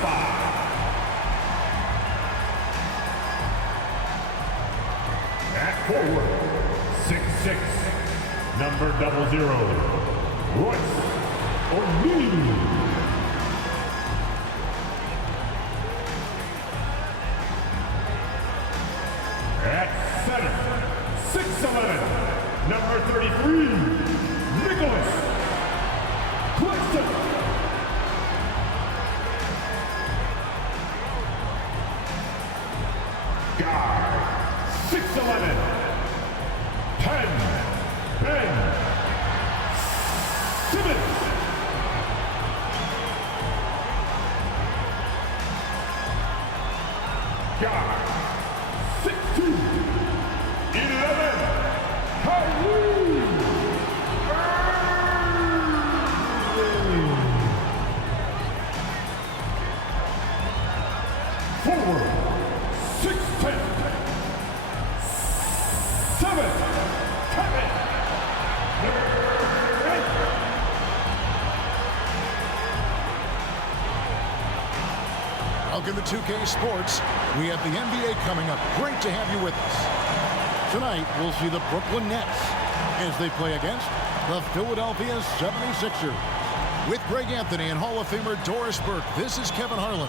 5. At forward, 6'6", number 00, Royce O'Neal. At center, 6'11", number 33, Nicholas Claxton. Guard, 6'11", 10, Ben Simmons. Guard, 6'2", 11, Kyrie Irving. Forward, 6'10", 7, Kevin Durant. Welcome to 2K Sports. We have the NBA coming up. Great to have you with us. Tonight, we'll see the Brooklyn Nets as they play against the Philadelphia 76ers. With Greg Anthony and Hall of Famer Doris Burke, this is Kevin Harlan.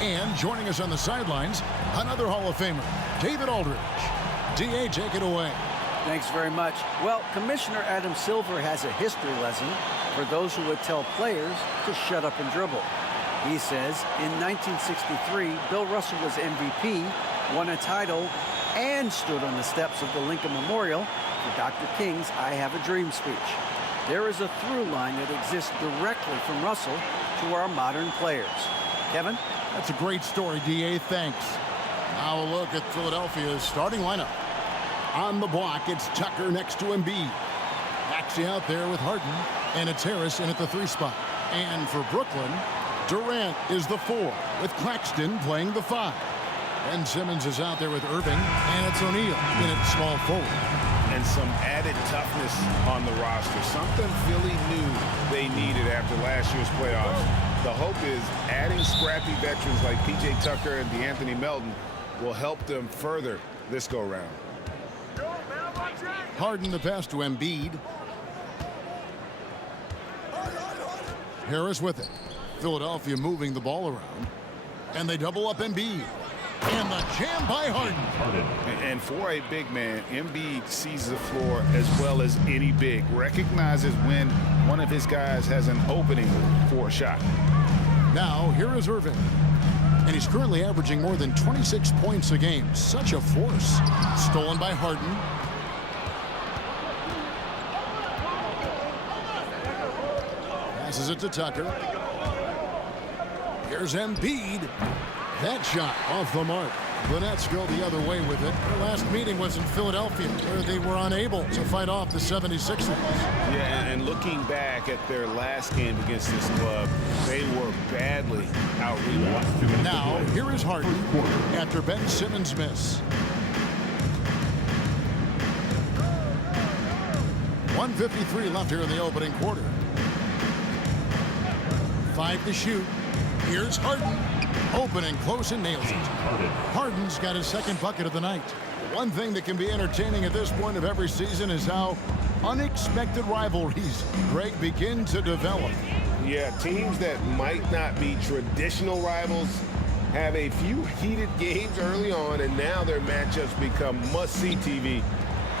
And joining us on the sidelines, another Hall of Famer, David Aldridge. D.A., take it away. Thanks very much. Well, Commissioner Adam Silver has a history lesson for those who would tell players to shut up and dribble. He says in 1963, Bill Russell was MVP, won a title, and stood on the steps of the Lincoln Memorial for Dr. King's I Have a Dream speech. There is a through line that exists directly from Russell to our modern players. Kevin? That's a great story, D.A. Thanks. Now a look at Philadelphia's starting lineup. On the block, it's Tucker next to Embiid. Maxey out there with Harden, and it's Harris in at the 3 spot. And for Brooklyn, Durant is the 4, with Claxton playing the 5. Ben Simmons is out there with Irving, and it's O'Neal in at small forward. And some added toughness on the roster, something Philly knew they needed after last year's playoffs. The hope is adding scrappy veterans like P.J. Tucker and DeAnthony Melton will help them further this go-round. Harden the pass to Embiid. Harris with it. Philadelphia moving the ball around. And they double up Embiid. And the jam by Harden. And for a big man, Embiid sees the floor as well as any big. Recognizes when one of his guys has an opening for a shot. Now, here is Irving. And he's currently averaging more than 26 points a game. Such a force. Stolen by Harden. Passes it to Tucker. Here's Embiid. That shot off the mark. The Nets go the other way with it. Their last meeting was in Philadelphia, where they were unable to fight off the 76ers. Yeah, and looking back at their last game against this club, they were badly out-rebounded. Now, here is Harden after Ben Simmons' miss. 1:53 left here in the opening quarter. 5 to shoot. Here's Harden. Open and close and nails it. Harden's got his second bucket of the night. One thing that can be entertaining at this point of every season is how unexpected rivalries, Greg, begin to develop. Yeah, teams that might not be traditional rivals have a few heated games early on, and now their matchups become must-see TV.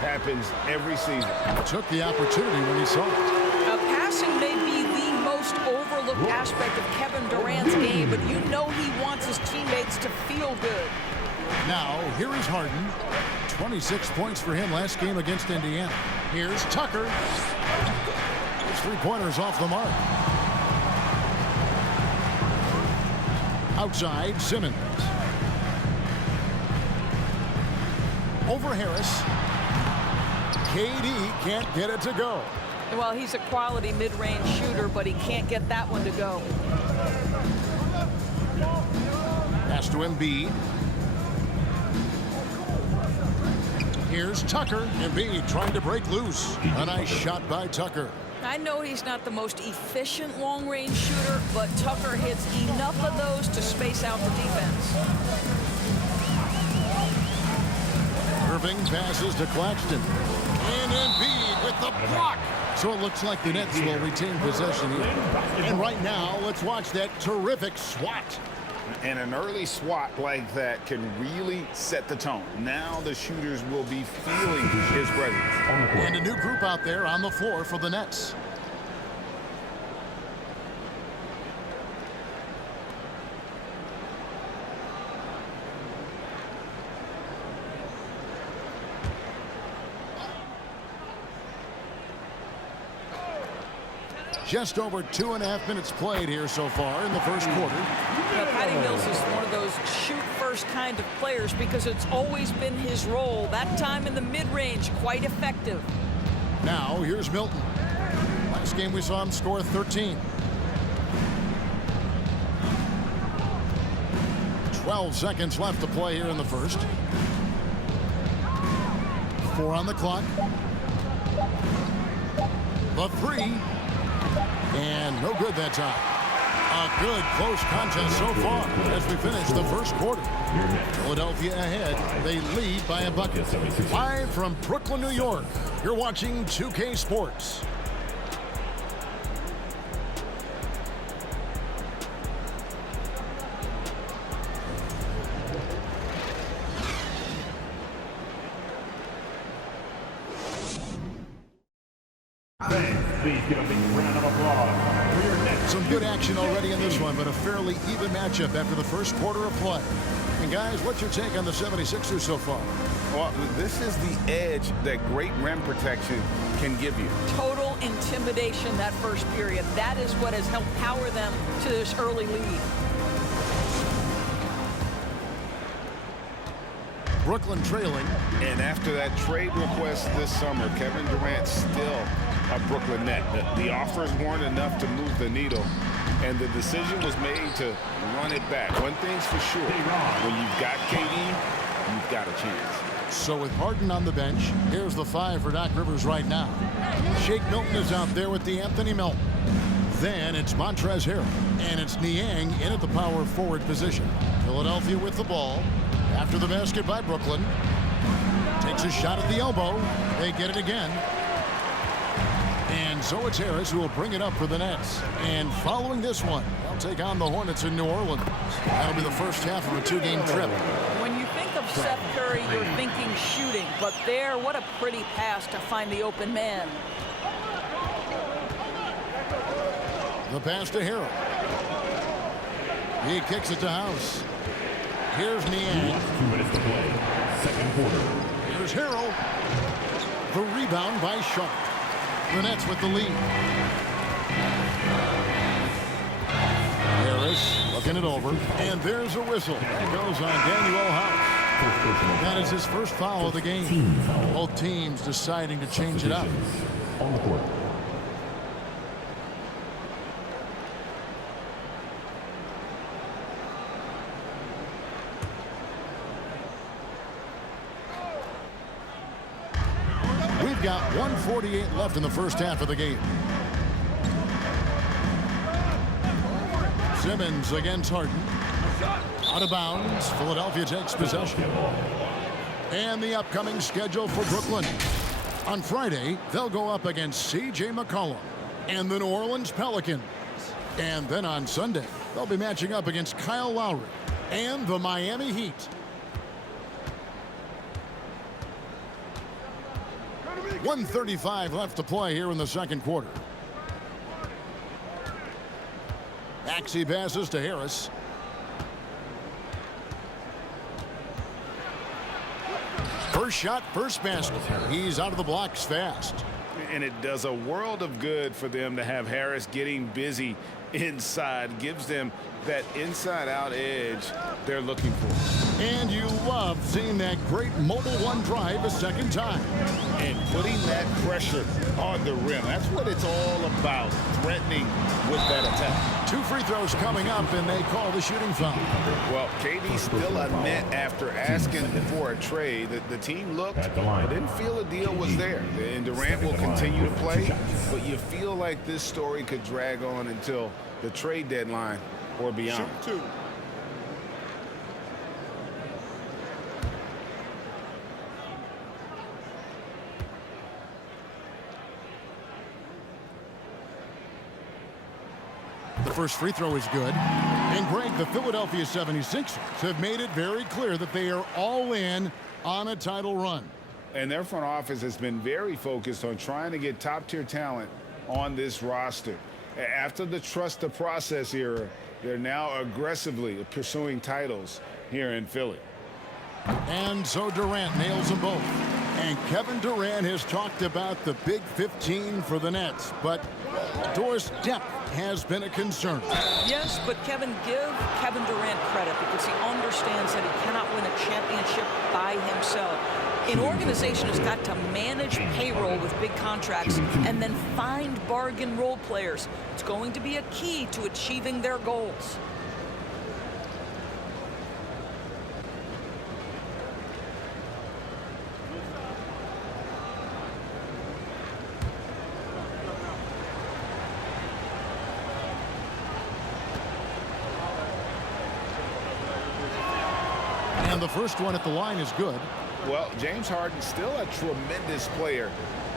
Happens every season. Took the opportunity when he saw it. Passing may be the most overlooked aspect of Kevin Durant's game, but you know he wants his teammates to feel good. Now, here is Harden. 26 points for him last game against Indiana. Here's Tucker. His 3-pointers off the mark. Outside, Simmons. Over Harris. KD can't get it to go. Well, he's a quality mid-range shooter, but he can't get that one to go. Pass to Embiid. Here's Tucker. Embiid trying to break loose. A nice shot by Tucker. I know he's not the most efficient long-range shooter, but Tucker hits enough of those to space out the defense. Irving passes to Claxton. And Embiid with the block. So it looks like the Nets will retain possession here. And right now, let's watch that terrific swat. And an early swat like that can really set the tone. Now the shooters will be feeling his presence. And a new group out there on the floor for the Nets. Just over 2.5 minutes played here so far in the first quarter. Patty Mills is one of those shoot-first kind of players because it's always been his role. That time in the mid-range, quite effective. Now, here's Milton. Last game we saw him score 13. 12 seconds left to play here in the first. 4 on the clock. The three. And no good that time. A good close contest so far as we finish the first quarter. Philadelphia ahead. They lead by a bucket. Live from Brooklyn, New York. You're watching 2K Sports. Please give a big round of applause for your Nets. Some good action already in this one, but a fairly even matchup after the first quarter of play. And guys, what's your take on the 76ers so far? Well, this is the edge that great rim protection can give you. Total intimidation that first period. That is what has helped power them to this early lead. Brooklyn trailing. And after that trade request this summer, Kevin Durant still a Brooklyn Net. The offers weren't enough to move the needle, and the decision was made to run it back. One thing's for sure, when you've got KD, you've got a chance. So with Harden on the bench, here's the 5 for Doc Rivers right now. Shake Milton is out there with the Anthony Melton. Then it's Montrezl Harrell, and it's Niang in at the power forward position. Philadelphia with the ball. After the basket by Brooklyn. Takes a shot at the elbow. They get it again. And so it's Harris who will bring it up for the Nets. And following this one, they'll take on the Hornets in New Orleans. That'll be the first half of a 2-game trip. When you think of Seth Curry, you're thinking shooting. But there, what a pretty pass to find the open man. The pass to Harrell. He kicks it to House. Here's Niang. 2 minutes to play. Second quarter. Here's Harrell. The rebound by Sharp. The Nets with the lead. Harris looking it over. And there's a whistle. That goes on Daniel House. That is his first foul of the game. Both teams deciding to change it up. On the court. We've got 1:48 left in the first half of the game. Simmons against Harden. Out of bounds. Philadelphia takes possession. And the upcoming schedule for Brooklyn. On Friday, they'll go up against C.J. McCollum and the New Orleans Pelicans. And then on Sunday, they'll be matching up against Kyle Lowry and the Miami Heat. 1:35 left to play here in the second quarter. Maxey passes to Harris. First shot, first basket. He's out of the blocks fast. And it does a world of good for them to have Harris getting busy inside. Gives them that inside-out edge they're looking for. And you love seeing that great mobile one drive a second time. And putting that pressure on the rim. That's what it's all about. Threatening threatening with that attack. 2 free throws coming up, and they call the shooting foul. Well, KD's still a net after asking for a trade. The team looked, but didn't feel a deal was there. And Durant will continue to play, but you feel like this story could drag on until the trade deadline or beyond. The first free throw is good. And Greg, the Philadelphia 76ers have made it very clear that they are all in on a title run. And their front office has been very focused on trying to get top-tier talent on this roster. After the trust the process era, they're now aggressively pursuing titles here in Philly. And so Durant nails them both. And Kevin Durant has talked about the Big 15 for the Nets, but Doris, depth has been a concern. Yes, but give Kevin Durant credit because he understands that he cannot win a championship by himself. An organization has got to manage payroll with big contracts and then find bargain role players. It's going to be a key to achieving their goals. And the first one at the line is good. Well, James Harden's still a tremendous player,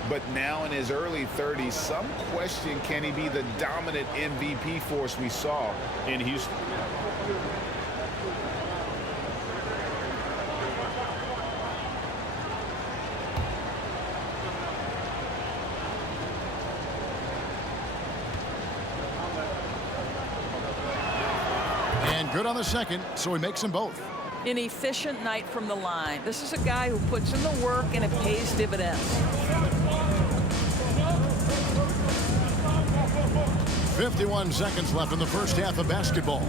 but now in his early 30s, some question, can he be the dominant MVP force we saw in Houston? And good on the second, so he makes them both. An efficient night from the line. This is a guy who puts in the work and it pays dividends. 51 seconds left in the first half of basketball.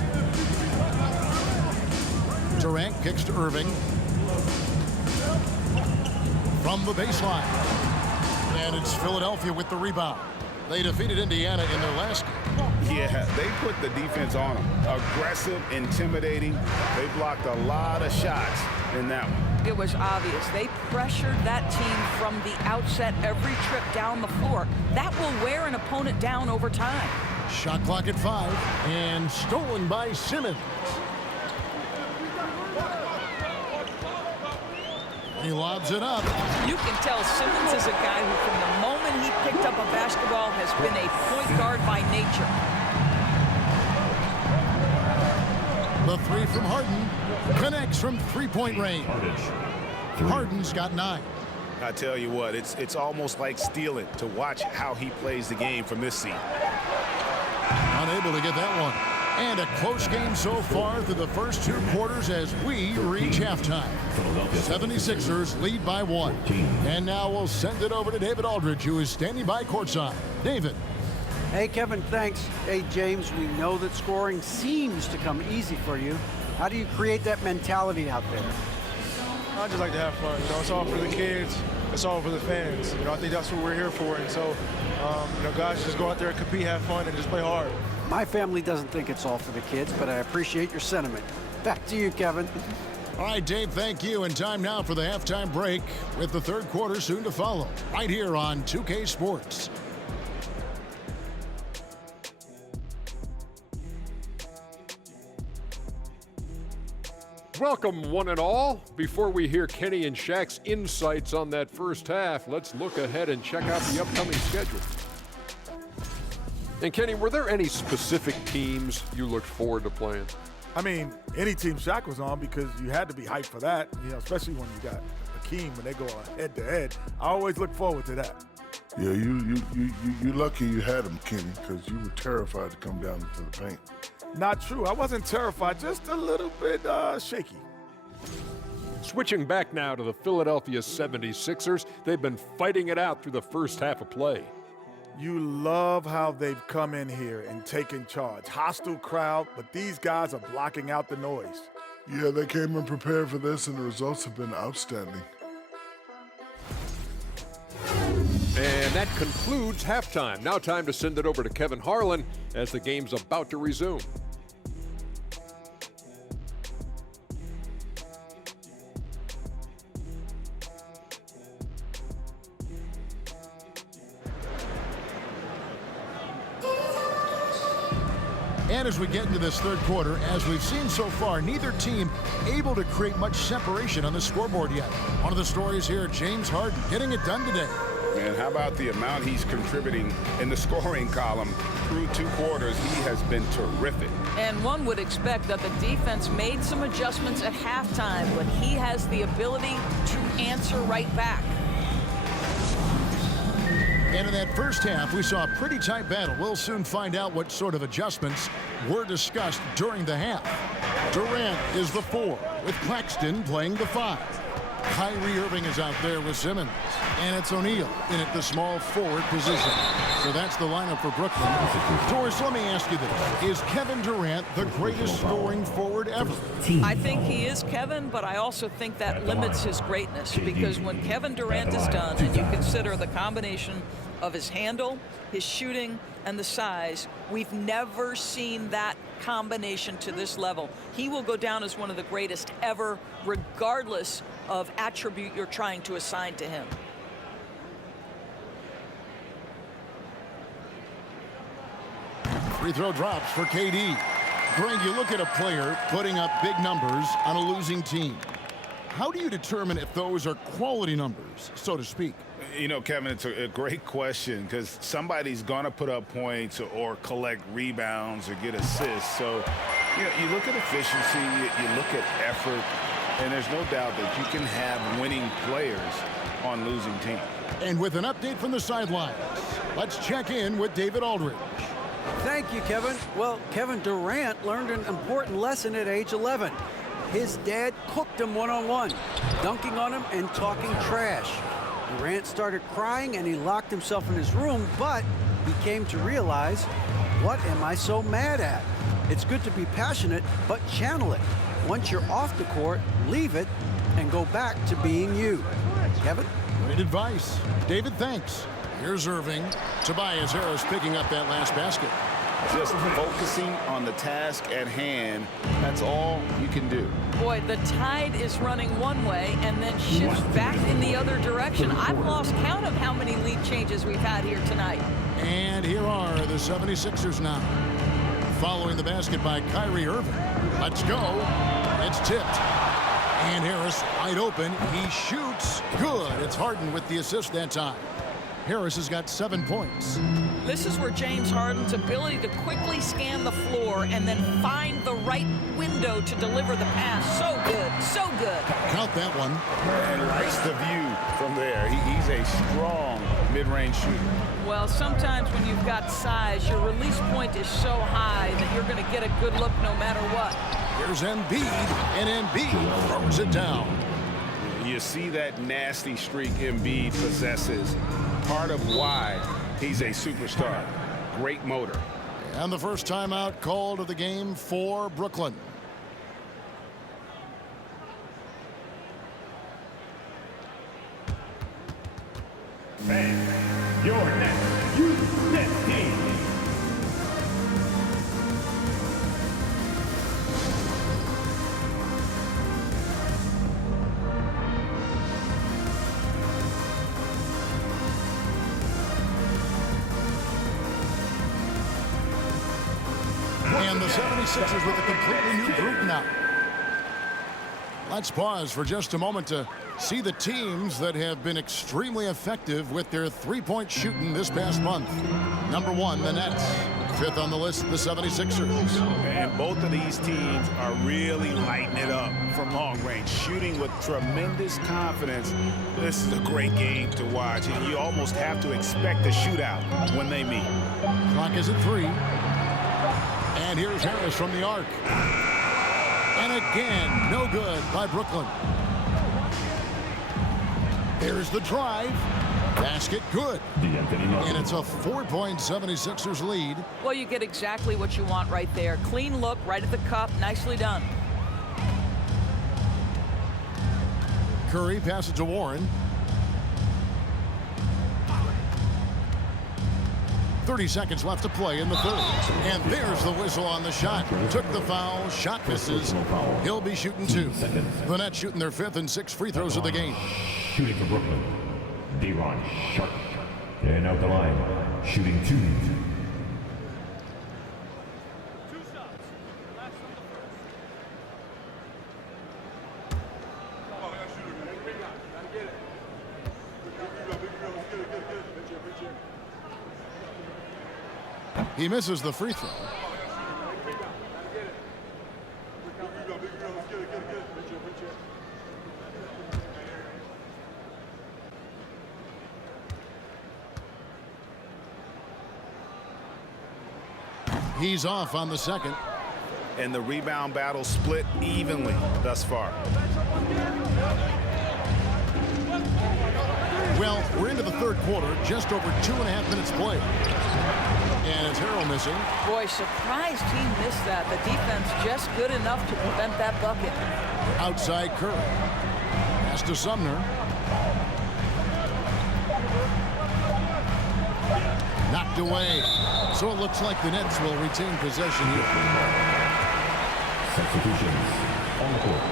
Durant kicks to Irving. From the baseline. And it's Philadelphia with the rebound. They defeated Indiana in their last game. Yeah, they put the defense on them. Aggressive, intimidating. They blocked a lot of shots in that one. It was obvious. They pressured that team from the outset every trip down the floor. That will wear an opponent down over time. Shot clock at 5 and stolen by Simmons. He lobs it up. You can tell Simmons is a guy who from the moment he picked up a basketball has been a point guard by nature. The three from Harden connects from three-point range. Harden's got 9. I tell you what, it's almost like stealing to watch how he plays the game from this seat. Unable to get that one. And a close game so far through the first 2 quarters as we reach halftime. 76ers lead by 1. And now we'll send it over to David Aldridge, who is standing by courtside. David. Hey, Kevin, thanks. Hey, James, we know that scoring seems to come easy for you. How do you create that mentality out there? I just like to have fun. You know, it's all for the kids. It's all for the fans. You know, I think that's what we're here for. And so, you know, guys, just go out there and compete, have fun, and just play hard. My family doesn't think it's all for the kids, but I appreciate your sentiment. Back to you, Kevin. All right, Dave, thank you. And time now for the halftime break with the third quarter soon to follow right here on 2K Sports. Welcome, one and all. Before we hear Kenny and Shaq's insights on that first half, let's look ahead and check out the upcoming schedule. And Kenny, were there any specific teams you looked forward to playing? I mean, any team Shaq was on, because you had to be hyped for that, you know, especially when you got Hakeem when they go head-to-head. I always look forward to that. Yeah, you lucky you had him, Kenny, because you were terrified to come down into the paint. Not true. I wasn't terrified, just a little bit shaky. Switching back now to the Philadelphia 76ers, they've been fighting it out through the first half of play. You love how they've come in here and taken charge. Hostile crowd, but these guys are blocking out the noise. Yeah, they came in prepared for this, and the results have been outstanding. And that concludes halftime. Now time to send it over to Kevin Harlan as the game's about to resume. And as we get into this third quarter, as we've seen so far, neither team able to create much separation on the scoreboard yet. One of the stories here, James Harden getting it done today. Man, how about the amount he's contributing in the scoring column through 2 quarters? He has been terrific. And one would expect that the defense made some adjustments at halftime, but he has the ability to answer right back. And in that first half, we saw a pretty tight battle. We'll soon find out what sort of adjustments were discussed during the half. Durant is the 4, with Claxton playing the 5. Kyrie Irving is out there with Simmons. And it's O'Neal in at the small forward position. So that's the lineup for Brooklyn. Doris, let me ask you this. Is Kevin Durant the greatest scoring forward ever? I think he is, Kevin, but I also think that limits his greatness, because when Kevin Durant is done and you consider the combination of his handle, his shooting, and the size, we've never seen that combination to this level. He will go down as one of the greatest ever, regardless of attribute you're trying to assign to him. Free throw drops for KD. Greg, you look at a player putting up big numbers on a losing team. How do you determine if those are quality numbers, so to speak? You know, Kevin, it's a great question, because somebody's going to put up points or collect rebounds or get assists. So, you know, you look at efficiency, you look at effort, and there's no doubt that you can have winning players on losing teams. And with an update from the sidelines, let's check in with David Aldridge. Thank you, Kevin. Well, Kevin Durant learned an important lesson at age 11. His dad cooked him one-on-one, dunking on him and talking trash. Durant started crying and he locked himself in his room, but he came to realize, what am I so mad at? It's good to be passionate, but channel it. Once you're off the court, leave it and go back to being you. Kevin? Great advice. David, thanks. Here's Irving. Tobias Harris picking up that last basket. Just focusing on the task at hand, that's all you can do. Boy, the tide is running one way and then shifts back in the other direction. I've lost count of how many lead changes we've had here tonight. And here are the 76ers now. Following the basket by Kyrie Irving. Let's go. It's tipped. And Harris wide open. He shoots. Good. It's Harden with the assist that time. Harris has got 7 points. This is where James Harden's ability to quickly scan the floor and then find the right window to deliver the pass. So good, so good. Count that one. And likes the view from there. He's a strong mid-range shooter. Well, sometimes when you've got size, your release point is so high that you're going to get a good look no matter what. Here's Embiid, and Embiid throws it down. You see that nasty streak Embiid possesses. Part of why he's a superstar. Great motor. And the first timeout called of the game for Brooklyn. And your next U.S. team. And the 76ers with a completely new group now. Let's pause for just a moment to see the teams that have been extremely effective with their three-point shooting this past month. Number 1, the Nets. 5th on the list, the 76ers. And both of these teams are really lighting it up from long range, shooting with tremendous confidence. This is a great game to watch, and you almost have to expect a shootout when they meet. Clock is at 3. And here's Harris from the arc. And again, no good by Brooklyn. There's the drive. Basket good. And it's a 4-point 76ers lead. Well, you get exactly what you want right there. Clean look, right at the cup. Nicely done. Curry passes to Warren. 30 seconds left to play in the third. And there's the whistle on the shot. Took the foul. Shot misses. He'll be shooting 2. The Nets shooting their 5th and 6th free throws of the game. Shooting for Brooklyn, De'Ron Sharp. And out the line, shooting 2. He misses the free throw. He's off on the second. And the rebound battle split evenly thus far. Well, we're into the third quarter, just over 2.5 minutes played. And it's Harrell missing. Boy, surprised he missed that. The defense just good enough to prevent that bucket. Outside Curry. Pass to Sumner. Knocked away. So it looks like the Nets will retain possession here. Substitutions on the court.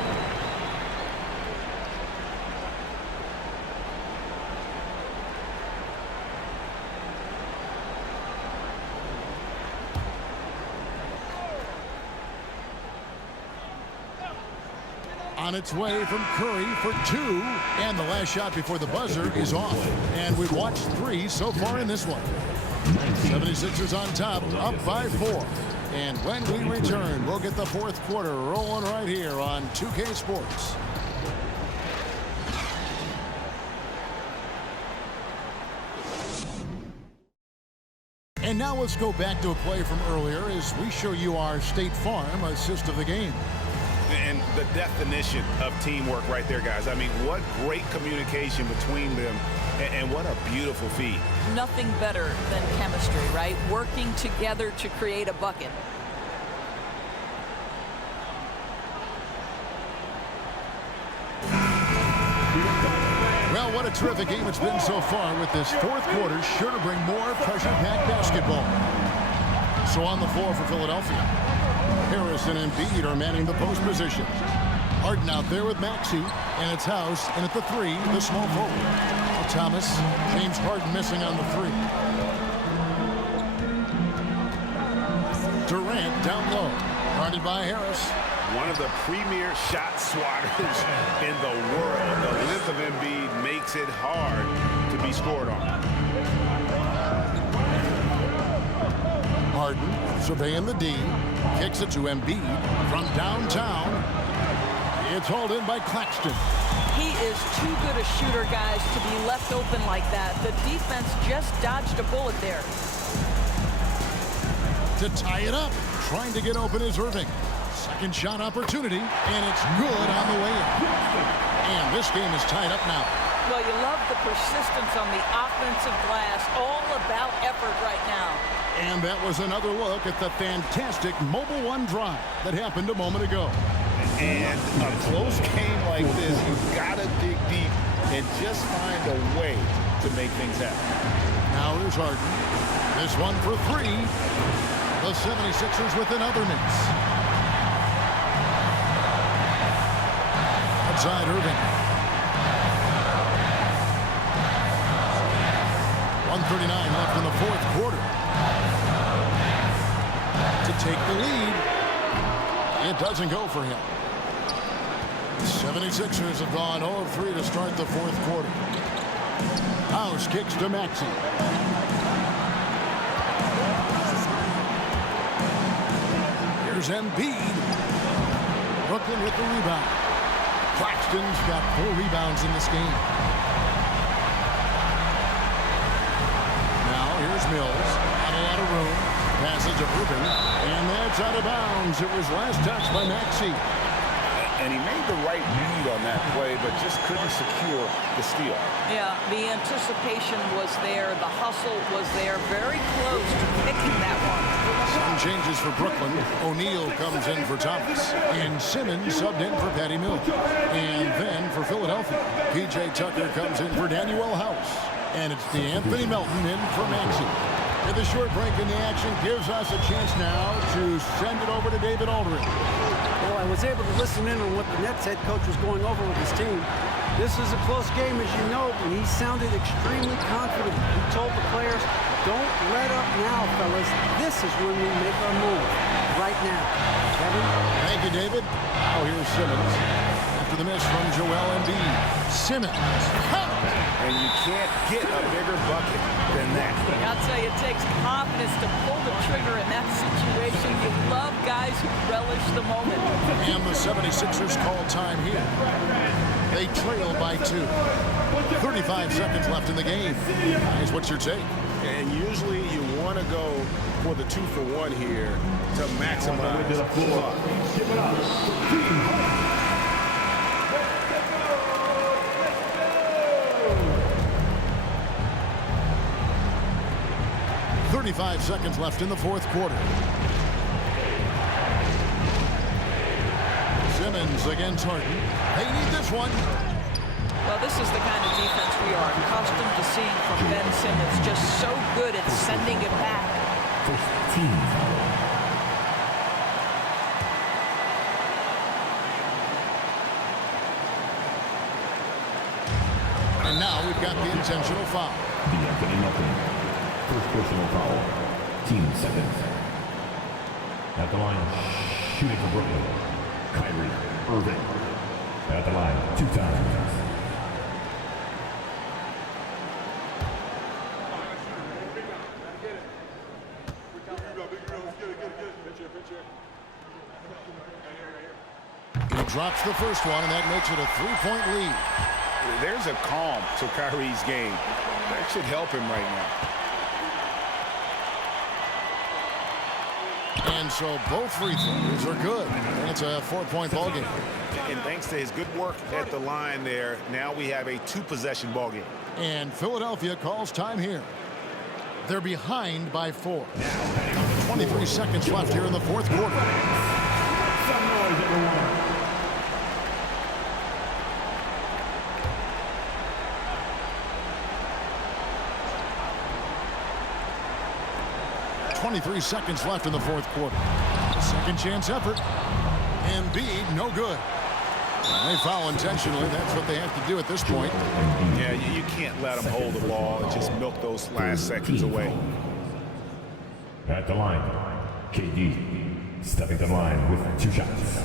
On its way from Curry for 2. And the last shot before the buzzer is off. And we've watched 3 so far in this one. 76ers on top, up by 4. And when we return, we'll get the fourth quarter rolling right here on 2K Sports. And now let's go back to a play from earlier as we show you our State Farm assist of the game. And the definition of teamwork right there, guys. I mean, what great communication between them, and what a beautiful feed. Nothing better than chemistry, right? Working together to create a bucket. Well, what a terrific game it's been so far, with this fourth quarter sure to bring more pressure-packed basketball. So on the floor for Philadelphia, Harrison and Embiid are manning the post position. Harden out there with Maxey, and it's House, and at the 3, the small forward. Thomas, James Harden missing on the 3. Durant down low, guarded by Harris. One of the premier shot swatters in the world. The length of Embiid makes it hard to be scored on. Harden surveying the D, kicks it to Embiid from downtown. It's hauled in by Claxton. He is too good a shooter, guys, to be left open like that. The defense just dodged a bullet there. To tie it up, trying to get open is Irving. Second shot opportunity, and it's good on the way in. And this game is tied up now. Well, you love the persistence on the offensive glass. All about effort right now. And that was another look at the fantastic Mobile One drive that happened a moment ago. And a close game like this, you've got to dig deep and just find a way to make things happen. Now here's Harden. This one for 3. The 76ers with another miss. Outside Irving. 1:39 left in the fourth quarter. To take the lead. It doesn't go for him. The 76ers have gone 0 of 3 to start the fourth quarter. House kicks to Maxey. Here's Embiid. Brooklyn with the rebound. Claxton's got 4 rebounds in this game. Now here's Mills. Not a lot of room. Passes to Irving. And that's out of bounds. It was last touch by Maxey. And he made the right read on that play, but just couldn't secure the steal. Yeah, the anticipation was there. The hustle was there. Very close to picking that one. Some changes for Brooklyn. O'Neal comes in for Thomas. And Simmons subbed in for Patty Mills. And then for Philadelphia, P.J. Tucker comes in for Daniel House. And it's DeAnthony Melton in for Maxey. And the short break in the action gives us a chance now to send it over to David Aldridge. Well, I was able to listen in on what the Nets head coach was going over with his team. This is a close game, as you know, and he sounded extremely confident. He told the players, don't let up now, fellas. This is when we make our move. Right now. Kevin? Thank you, David. Oh, here's Simmons. After the miss from Joel Embiid. Simmons. And you can't get a bigger bucket than that. I'll tell you, it takes confidence to pull the trigger in that situation. You love guys who relish the moment. And the 76ers call time here. They trail by 2. 35 seconds left in the game. Guys, what's your take? And usually you want to go for the 2-for-1 here to maximize the clock. Give it up. 35 seconds left in the fourth quarter. Simmons against Harden. They need this one. Well, this is the kind of defense we are accustomed to seeing from Ben Simmons. Just so good at sending it back. First team. And now we've got the intentional foul. D'Anthony Melton. First personal foul. Team seconds. At the line, shooting for Brooklyn. Kyrie Irving. At the line, 2 times. He drops the first one, and that makes it a 3-point lead. There's a calm to Kyrie's game. That should help him right now. And so both free throws are good. And it's a 4-point ball game. And thanks to his good work at the line there, now we have a 2-possession ball game. And Philadelphia calls time here. They're behind by 4. 23 seconds left here in the fourth quarter. Some noise, everyone. 23 seconds left in the fourth quarter. Second chance effort. Embiid, no good. They foul intentionally. That's what they have to do at this point. Yeah, you can't let them hold the ball and just milk those last seconds away. At the line, KD stepping to the line with 2 shots.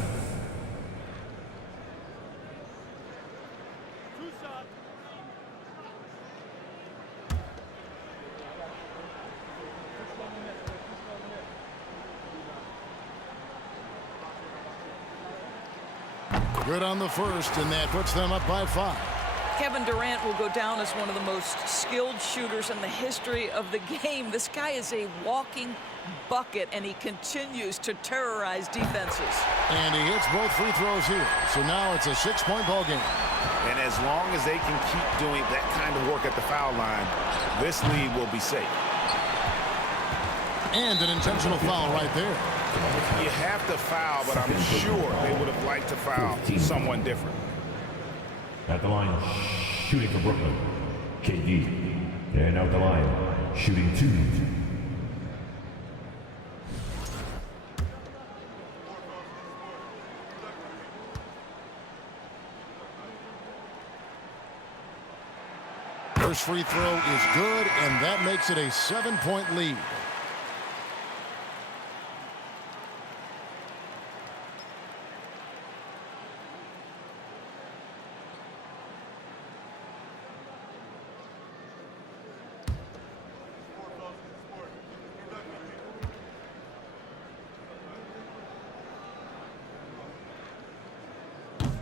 Good on the first, and that puts them up by 5. Kevin Durant will go down as one of the most skilled shooters in the history of the game. This guy is a walking bucket, and he continues to terrorize defenses. And he hits both free throws here. So now it's a 6-point ball game. And as long as they can keep doing that kind of work at the foul line, this lead will be safe. And an intentional foul right there. You have to foul, but I'm sure they would have liked to foul someone different. At the line, shooting for Brooklyn, KD. And out the line, shooting 2. First free throw is good, and that makes it a 7-point lead.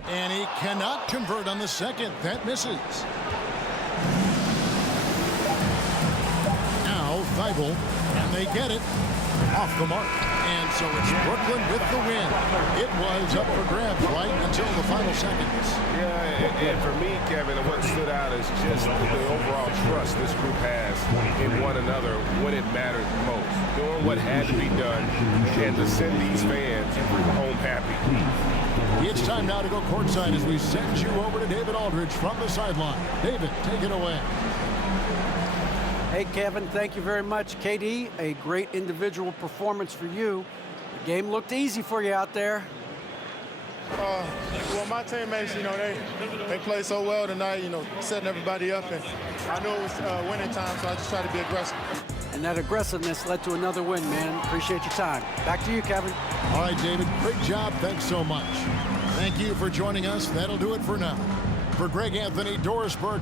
And he cannot convert on the second. That misses. Now Thibault, and they get it off the mark. And so it's Brooklyn with the win. It was up for grabs right until the final seconds. Yeah, and for me, Kevin, what stood out is just the overall trust this group has in one another when it mattered most. Doing what had to be done and to send these fans home happy. It's time now to go courtside as we send you over to David Aldridge from the sideline. David, take it away. Hey, Kevin, thank you very much. KD, a great individual performance for you. The game looked easy for you out there. Well, my teammates, you know, they played so well tonight, you know, setting everybody up. And I knew it was winning time, so I just tried to be aggressive. And that aggressiveness led to another win, man. Appreciate your time. Back to you, Kevin. All right, David, great job. Thanks so much. Thank you for joining us. That'll do it for now. For Greg Anthony, Doris Burke,